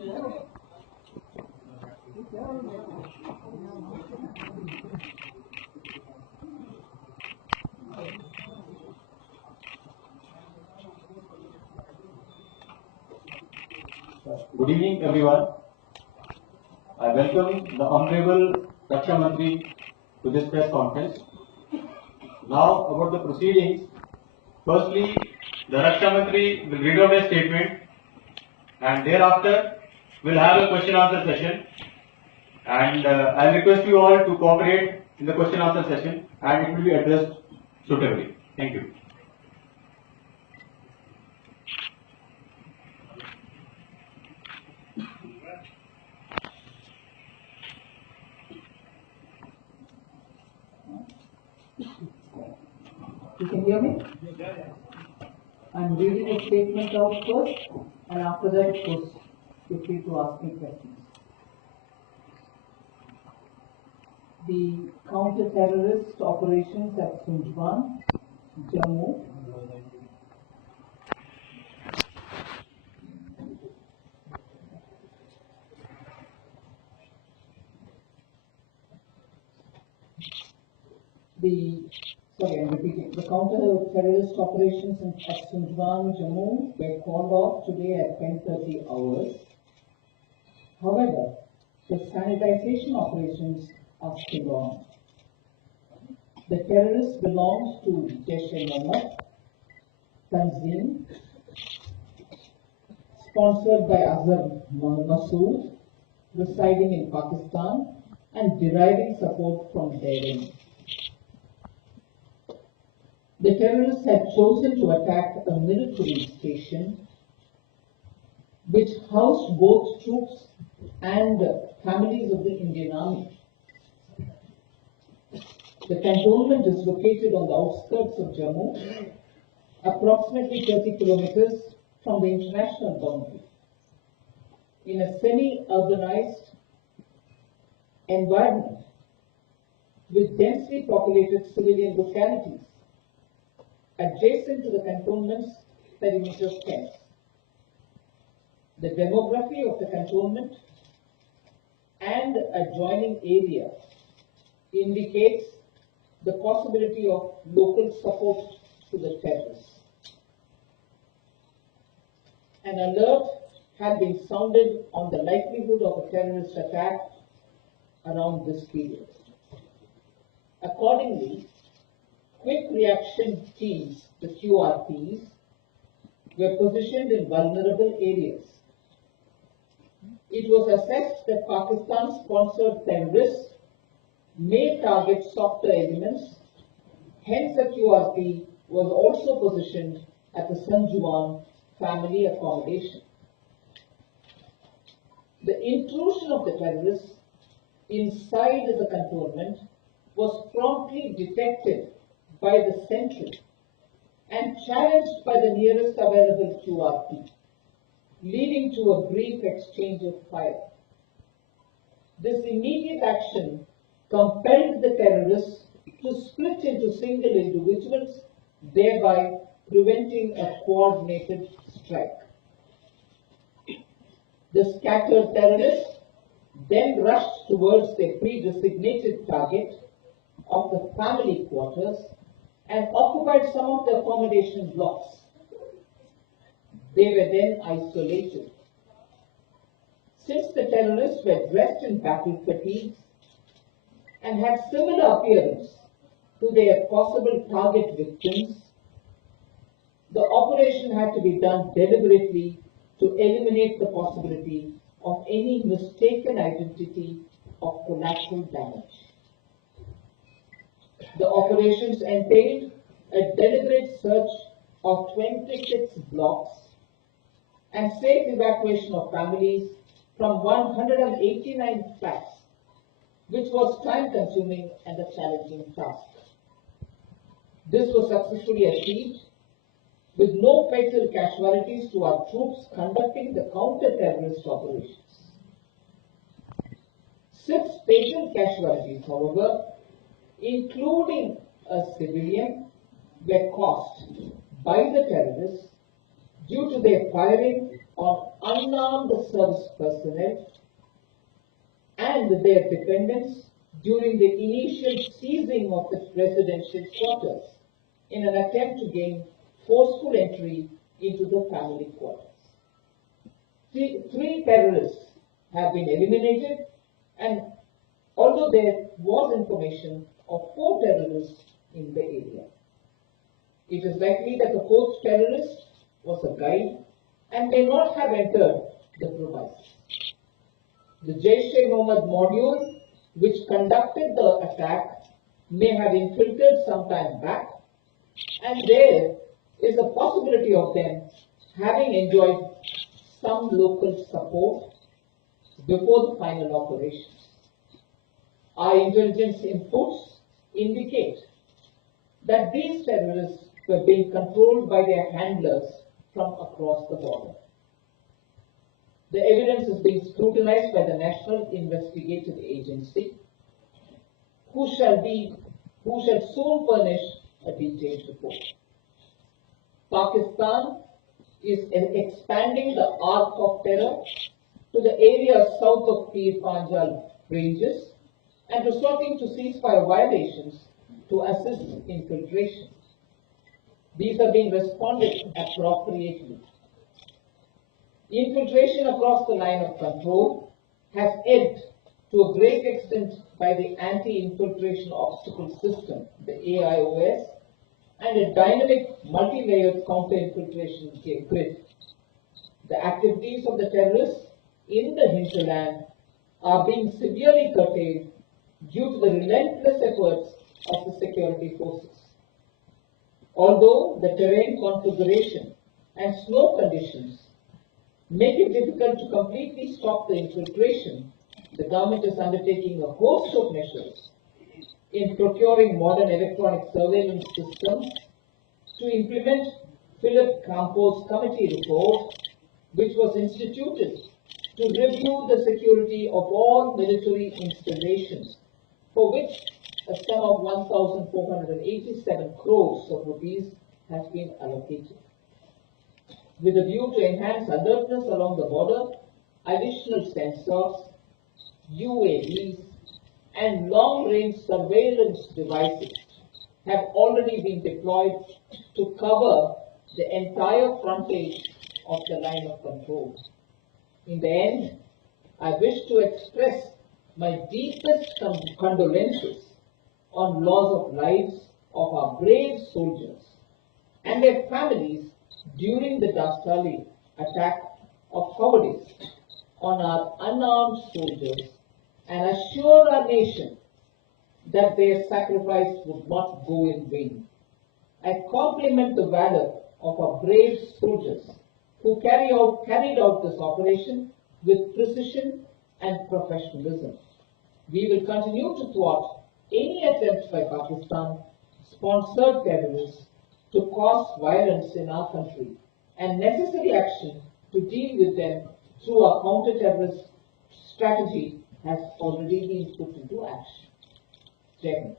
Good evening, everyone. I welcome the Honorable Raksha Mantri to this press conference. Now, about the proceedings. Firstly, the Raksha Mantri will read out a statement, and thereafter we'll have a question-answer session. And I request you all to cooperate in the question-answer session, and it will be addressed suitably. Thank you. You can hear me? I'm reading a statement out first, and after that, of course, feel free to ask me questions. The counter-terrorist operations at Sunjwan, Jammu, I'm repeating. The counter-terrorist operations at Sunjwan, Jammu were called off today at 10:30 hours. However, the sanitization operations are still on. The terrorists belonged to Jaish-e-Mohammed, Tanzim, sponsored by Azhar Masood, residing in Pakistan and deriving support from therein. The terrorists had chosen to attack a military station which housed both troops and families of the Indian Army. The cantonment is located on the outskirts of Jammu, approximately 30 kilometers from the international boundary, in a semi-urbanized environment with densely populated civilian localities. Adjacent to the cantonment's perimeter fence. The demography of the cantonment and adjoining area indicates the possibility of local support to the terrorists. An alert had been sounded on the likelihood of a terrorist attack around this period. Accordingly, quick reaction teams, the QRTs, were positioned in vulnerable areas. It was assessed that Pakistan-sponsored terrorists may target softer elements, hence a QRT was also positioned at the Sunjwan family accommodation. The intrusion of the terrorists inside the cantonment was promptly detected by the sentry and challenged by the nearest available QRT, leading to a brief exchange of fire. This immediate action compelled the terrorists to split into single individuals, thereby preventing a coordinated strike. The scattered terrorists then rushed towards their pre-designated target of the family quarters and occupied some of the accommodation blocks. They were then isolated. Since the terrorists were dressed in battle fatigues and had similar appearance to their possible target victims, the operation had to be done deliberately to eliminate the possibility of any mistaken identity of collateral damage. The operations entailed a deliberate search of 26 blocks and safe evacuation of families from 189 flats, which was time-consuming and a challenging task. This was successfully achieved with no fatal casualties to our troops conducting the counter-terrorist operations. 6 fatal casualties, however, including a civilian, were caused by the terrorists due to their firing on unarmed service personnel and their dependents during the initial seizing of the residential quarters in an attempt to gain forceful entry into the family quarters. Three terrorists have been eliminated, and although there was information of 4 terrorists in the area, it is likely that the 4th terrorist was a guide and may not have entered the premises. The Jaish-e-Mohammed module, which conducted the attack, may have infiltrated some time back, and there is a possibility of them having enjoyed some local support before the final operations. Our intelligence inputs indicate that these terrorists were being controlled by their handlers from across the border. The evidence is being scrutinized by the National Investigative Agency, who shall soon furnish a detailed report. Pakistan is expanding the arc of terror to the area south of Pir Panjal ranges and resorting to ceasefire violations to assist infiltration. These are being responded appropriately. Infiltration across the line of control has ebbed to a great extent by the Anti-Infiltration Obstacle System, the AIOS, and a dynamic multi-layered counter-infiltration grid. The activities of the terrorists in the hinterland are being severely curtailed due to the relentless efforts of the security forces. Although the terrain configuration and snow conditions make it difficult to completely stop the infiltration, the government is undertaking a host of measures in procuring modern electronic surveillance systems to implement Philip Campo's committee report, which was instituted to review the security of all military installations, for which a sum of 1,487 crores of rupees has been allocated. With a view to enhance alertness along the border, additional sensors, UAVs, and long-range surveillance devices have already been deployed to cover the entire frontage of the line of control. In the end, I wish to express my deepest condolences on loss of lives of our brave soldiers and their families during the Dastali attack of cowardice on our unarmed soldiers, and assure our nation that their sacrifice would not go in vain. I compliment the valor of our brave soldiers who carried out this operation with precision and professionalism. We will continue to thwart any attempts by Pakistan-sponsored terrorists to cause violence in our country, and necessary action to deal with them through our counter-terrorist strategy has already been put into action. Jai Hind.